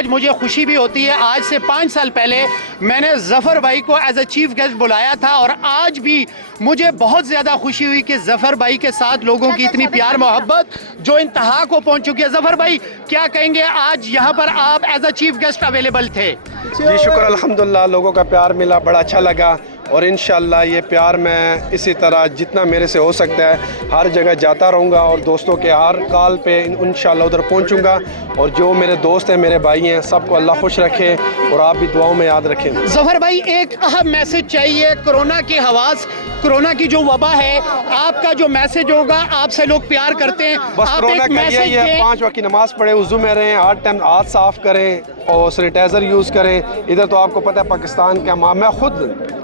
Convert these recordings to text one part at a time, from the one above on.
आज मुझे खुशी भी होती है। आज से 5 साल पहले मैंने ज़फ़र भाई को एज अ चीफ गेस्ट बुलाया था और आज भी मुझे बहुत ज़्यादा खुशी हुई कि ज़फ़र भाई के साथ लोगों की इतनी प्यार मोहब्बत जो इंतहा को पहुंच चुकी है। ज़फ़र भाई क्या कहेंगे, आज यहाँ पर आप as a chief guest available थे? जी शुक्र अल्हम्दुलिल्लाह, लोगों का प्यार मिला, बड़ा अच्छा लगा और इंशाल्लाह ये प्यार मैं इसी तरह जितना मेरे से हो सकता है हर जगह जाता रहूँगा और दोस्तों के हर कॉल पे इंशाल्लाह उधर पहुँचूँगा। और जो मेरे दोस्त हैं, मेरे भाई हैं, सबको अल्लाह खुश रखे और आप भी दुआओं में याद रखें। ज़फ़र भाई एक अहम मैसेज चाहिए, कोरोना की हवास, कोरोना की जो वबा है, आपका जो मैसेज होगा, आपसे लोग प्यार करते हैं, बस आप कोरोना एक का मैसेज यही है, दें। 5 वक्त की नमाज़ पढ़ें, वुज़ू में रहें, हर टाइम हाथ साफ़ करें और सैनिटाइज़र यूज़ करें। इधर तो आपको पता है पाकिस्तान का मैं खुद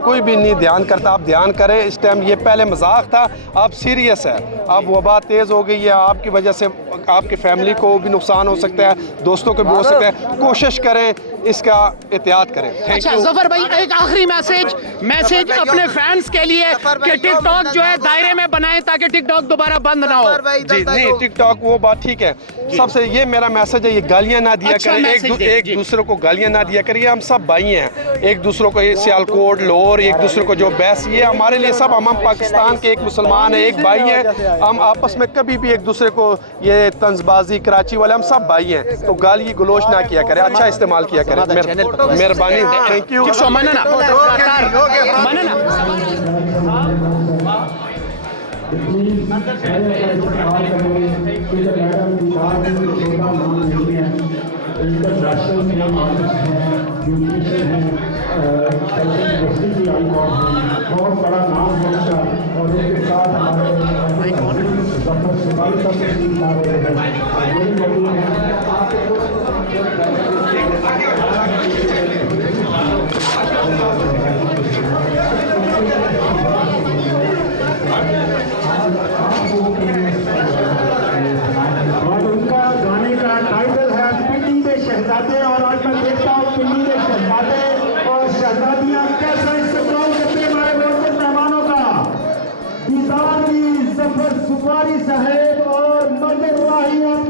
कोई भी नहीं ध्यान करता, आप ध्यान करें। इस टाइम ये पहले मजाक था, अब सीरियस है, अब वबा तेज़ हो गई है, आपकी वजह से आपकी फैमिली को भी नुकसान हो सकता है, दोस्तों को भी हो सकता है। कोशिश करें, इसका एहतियात करें। Thank you. ज़फ़र भाई एक आखिरी मैसेज अपने फैंस के लिए कि टिकटॉक जो है दायरे में बनाएं ताकि टिकटॉक दोबारा बंद ना हो। जी नहीं, टिकटॉक वो बात ठीक है, सबसे ये मेरा मैसेज है, ये गालियाँ ना दिया अच्छा करें, एक दूसरे को गालियाँ ना दिया करिए। हम सब भाई हैं, एक दूसरों को, ये सियालकोट लाहौर, एक दूसरे को जो बैस, ये हमारे लिए सब हम पाकिस्तान के एक मुसलमान है, एक भाई हैं। हम आपस में कभी भी एक दूसरे को ये तंजबाजी कराची वाले हम सब भाई हैं, तो गाली गलोच ना किया करें, अच्छा इस्तेमाल किया करें। मेहरबानी, थैंक यू। बहुत बड़ा नाम है उसका और उसके साथ हमारे उनका गाने का टाइटल है पिंडी के शहजादे। और आज मैं देखता हूँ पिंडी के शहजादे और शहजादियाँ कैसा इस्तेमाल करते हैं हमारे मोहतरम मेहमानों का। दीदारी ज़फ़र सुपारी साहेब और मदर वाही और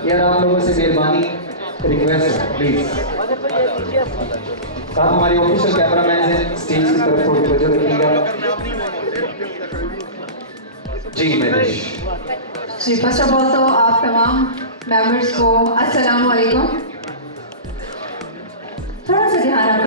यार आप लोगों से मेहरबानी रिक्वेस्ट है, प्लीज आप हमारे ऑफिशियल कैमरामैन हैं, स्टेज की तरफ थोड़ी तवज्जो रखिएगा। जी Mahesh ji, first of all तो आप तमाम मेंबर्स को अस्सलाम वालेकुम। थोड़ा सा ध्यान